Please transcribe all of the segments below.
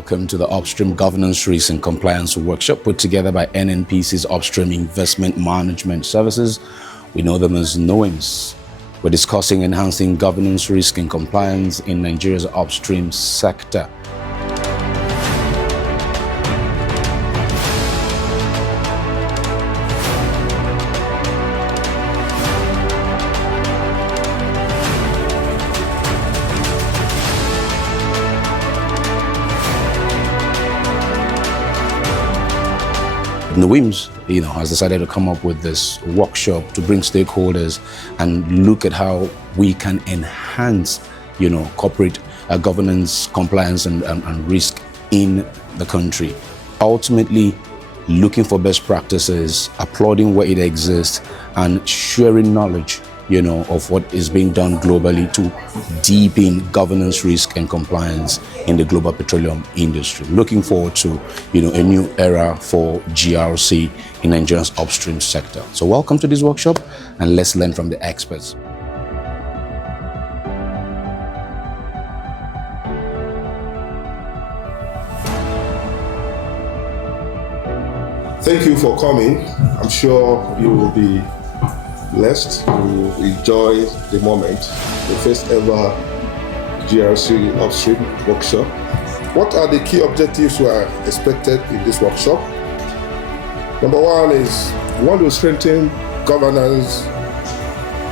welcome to the Upstream Governance, Risk and Compliance Workshop put together by NNPC's Upstream Investment Management Services. We know them as NUIMS. We're discussing enhancing governance, risk and compliance in Nigeria's upstream sector. NUIMS, has decided to come up with this workshop to bring stakeholders and look at how we can enhance, corporate governance, compliance, and risk in the country. Ultimately, looking for best practices, applauding where it exists, and sharing knowledge, of what is being done globally to deepen governance, risk, and compliance in the global petroleum industry. Looking forward to, a new era for GRC in Nigeria's upstream sector. So welcome to this workshop, and let's learn from the experts. Thank you for coming. I'm sure you will be blessed to enjoy the moment, the first ever GRC Upstream workshop. What are the key objectives we are expected in this workshop? Number one is we want to strengthen governance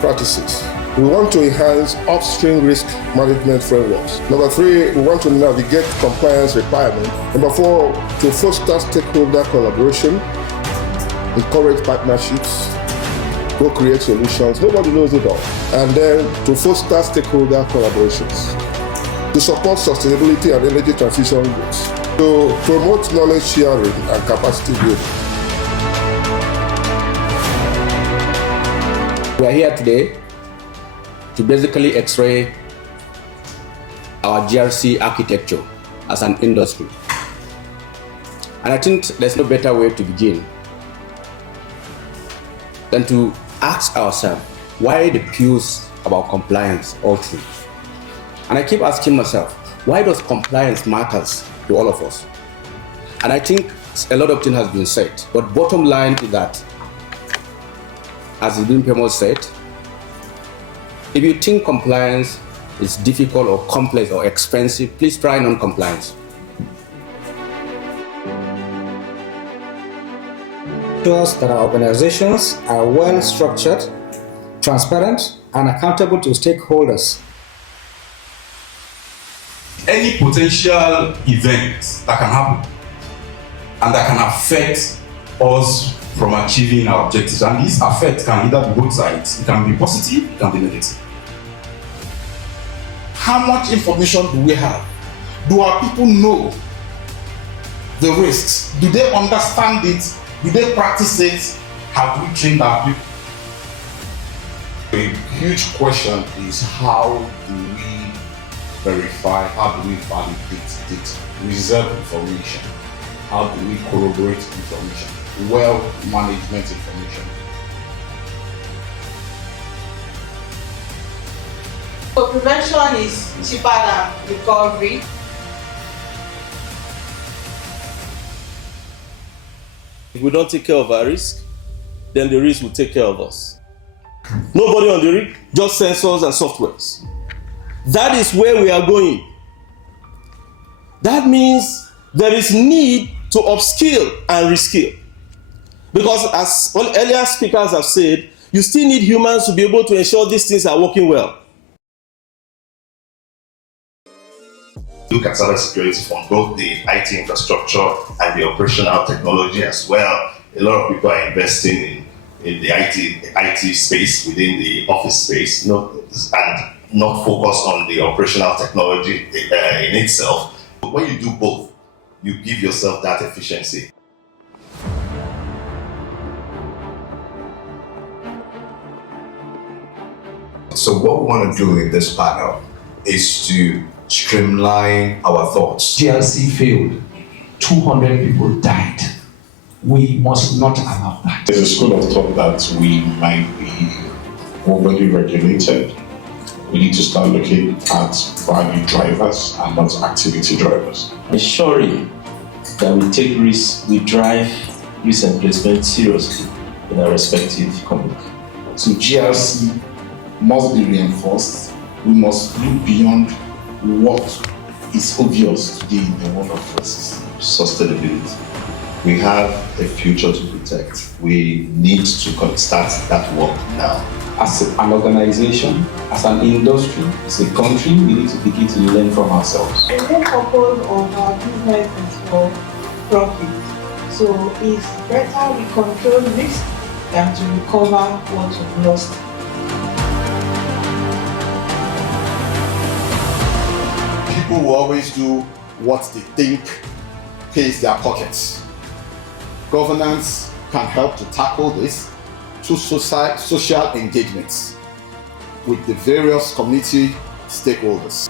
practices. We want to enhance upstream risk management frameworks. Number three, we want to navigate compliance requirements. Number four, to foster stakeholder collaboration, encourage partnerships, co-create solutions. Nobody knows it all. And then to foster stakeholder collaborations, to support sustainability and energy transition goals, to promote knowledge sharing and capacity building. We are here today to basically x-ray our GRC architecture as an industry. And I think there's no better way to begin than to ask ourselves, why the pews about compliance all through? And I keep asking myself, why does compliance matters to all of us? And I think a lot of things has been said, but bottom line is that, as Ibn Pemo said, if you think compliance is difficult or complex or expensive, please try non-compliance. Ensures that our organizations are well structured, transparent, and accountable to stakeholders. Any potential event that can happen and that can affect us from achieving our objectives, and this effect can either be both sides. It can be positive, it can be negative. How much information do we have? Do our people know the risks? Do they understand it? Do they practice it? Have we trained our people? A huge question is, how do we verify, how do we validate data, reserve information? How do we corroborate information, wealth management information? So prevention is cheaper than recovery. If we don't take care of our risk, then the risk will take care of us. Nobody on the rig, just sensors and softwares. That is where we are going. That means there is need to upskill and reskill. Because as all earlier speakers have said, you still need humans to be able to ensure these things are working well. Look at cybersecurity from both the IT infrastructure and the operational technology as well. A lot of people are investing in the IT space within the office space, and not focused on the operational technology in itself. But when you do both, you give yourself that efficiency. So what we want to do in this panel is to streamline our thoughts. GRC failed. 200 people died. We must not allow that. There's a school of thought that we might be overly regulated We need to start looking at value drivers and not activity drivers. Ensuring that we take risks, we drive risk and placement seriously in our respective company. So GRC must be reinforced. We must look beyond what is obvious today in the world of risks. Sustainability. We have a future to protect. We need to start that work now. As an organization, as an industry, as a country, we need to begin to learn from ourselves. The main purpose of our business is for profit. So it's better we control risk than to recover what we've lost. People will always do what they think pays their pockets. Governance can help to tackle this through social engagements with the various community stakeholders.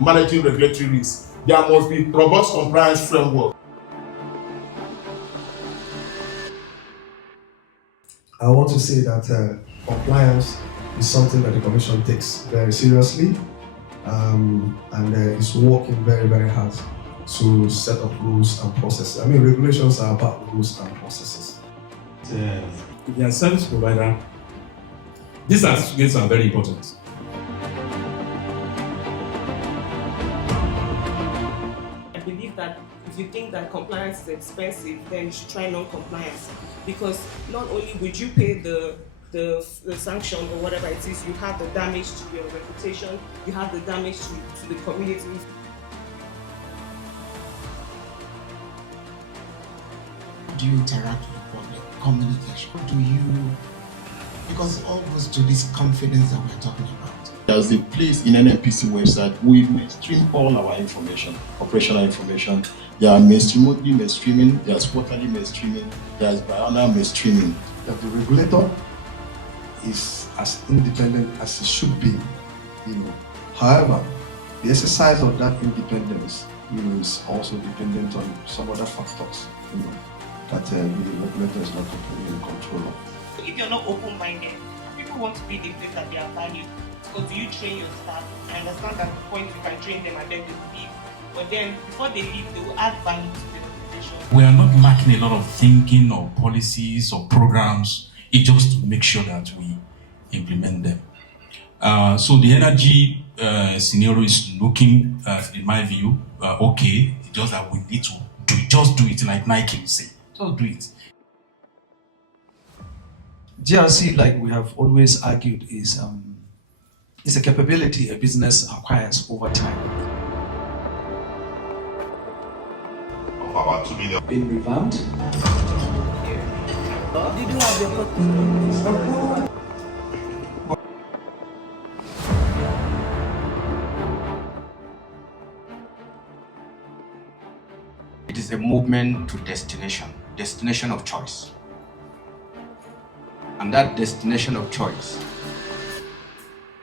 Managing regulatory risks, there must be robust compliance framework. I want to say that compliance is something that the Commission takes very seriously and is working very, very hard to set up rules and processes. I mean, regulations are about rules and processes. If you are a service provider, these certificates are very important. That if you think that compliance is expensive, then you should try non-compliance, because not only would you pay the sanction or whatever it is, you have the damage to your reputation, you have the damage to the community. Do you interact with the public? Communication. Do you, because it all goes to this confidence that we're talking about. There's a place in NNPC website we mainstream all our information, operational information. There are monthly mainstreaming, there's quarterly mainstreaming, there's biannual mainstreaming. That the regulator is as independent as it should be, However, the exercise of that independence, is also dependent on some other factors, that the regulator is not completely in control of. If you're not open-minded, people want to be the place that they are valued. So do you train your staff? I understand that at the point you can train them and then they will leave. But then before they leave, they will add value to the organization. We are not lacking a lot of thinking or policies or programs. It's just to make sure that we implement them. So the energy scenario is looking, in my view, okay. It's just that we need to do it. Just do it, like Nike will say. Just do it. GRC, like we have always argued, is a capability a business acquires over time. About 2 million. Been revamped. Did you have your It is a movement to destination of choice. And that destination of choice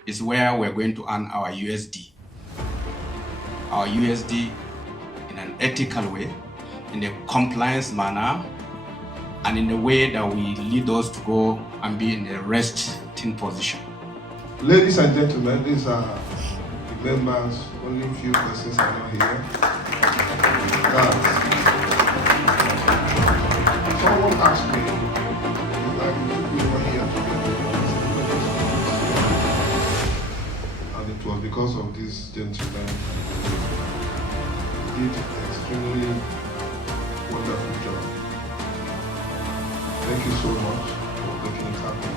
is where we're going to earn our USD. Our USD in an ethical way, in a compliance manner, and in a way that will lead us to go and be in a resting position. Ladies and gentlemen, these are the members, only a few persons are not here. Someone asked me, like, we were here and it was because of this gentleman. He did extremely wonderful job. Thank you so much for making it happen.